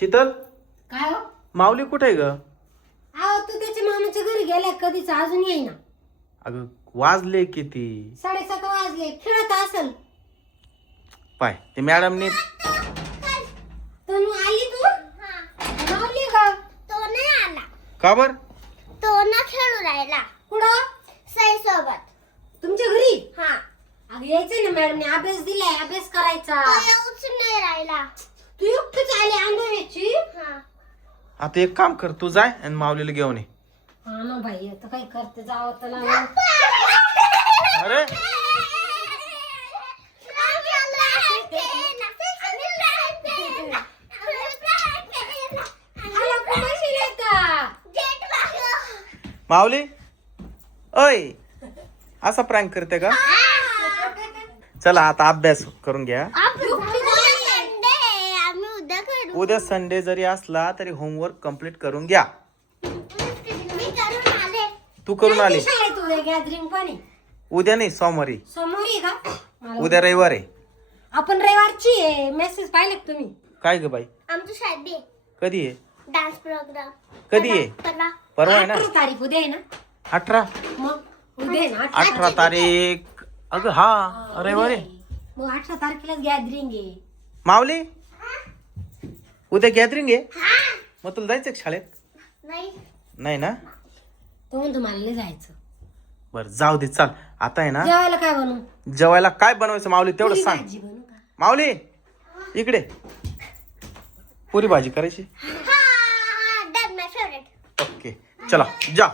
शीतल, काय हो? माऊली कुठे आहे ग? अहो तू त्याच्या मामाच्या घरी गेलाय कधीच अजून येईना. अगं वाजले किती? 7:30 वाजले, खेळत असेल. पाय ते मॅडमने तनु आली तू? माऊली का? तो नाही आला. का बर? तो ना खेळू राहिला कुठं? साई सोबत. तुमच्या घरी? हा. अगं यायचंय ना, मॅडमने अभ्यास दिलाय, अभ्यास करायचा. तो येऊच नाही राहिला. तू एकटीच आली आंधळ्याची? हा. आता एक काम कर, तू जाय आणि माऊलीला घेऊन ये. हा ना बाई, आता काय करते, जावं तर लागलं. अरे आला कुणाशी येता? माऊली, ओय असा प्रँक करते का? चला आता अभ्यास करून घ्या. आम्ही उद्या करू. उद्या संडे जरी असला तरी होमवर्क कम्प्लीट करून घ्या. मी करून आले. तू करून आली? शाळेत उद्या गॅदरिंग पण आहे. उद्या नाही, सोमवारी. समोर आहे का? उद्या रविवार आहे. आपण रविवारची आहे. मेसेज पाहिले का तुम्ही? काय ग बाई? आमच्या शाळेत बी कधी आहे? Dance program. कधी आहे? परवा आहे ना? 18 तारीख उद्या आहे ना? 18. मग उद्या आहे ना? 18 तारीख. अगं हा रविवार आहे. मग 18 तारखेलाच गॅदरिंग आहे. माऊली, उद्या गॅदरिंग आहे. मग तुला जायचं का शाळेत? नाही. नाही ना? तो म्हणतो मला नाही जायचं. बर जाऊ दे, चाल. आता आहे ना, जेवायला काय बनवू? जेवायला काय बनवायचं माऊली तेवढं पुरी सांग. भाजी बनवू का? माऊली इकडे, पुरी भाजी करायची. हा. That my favourite. ओके चला जा.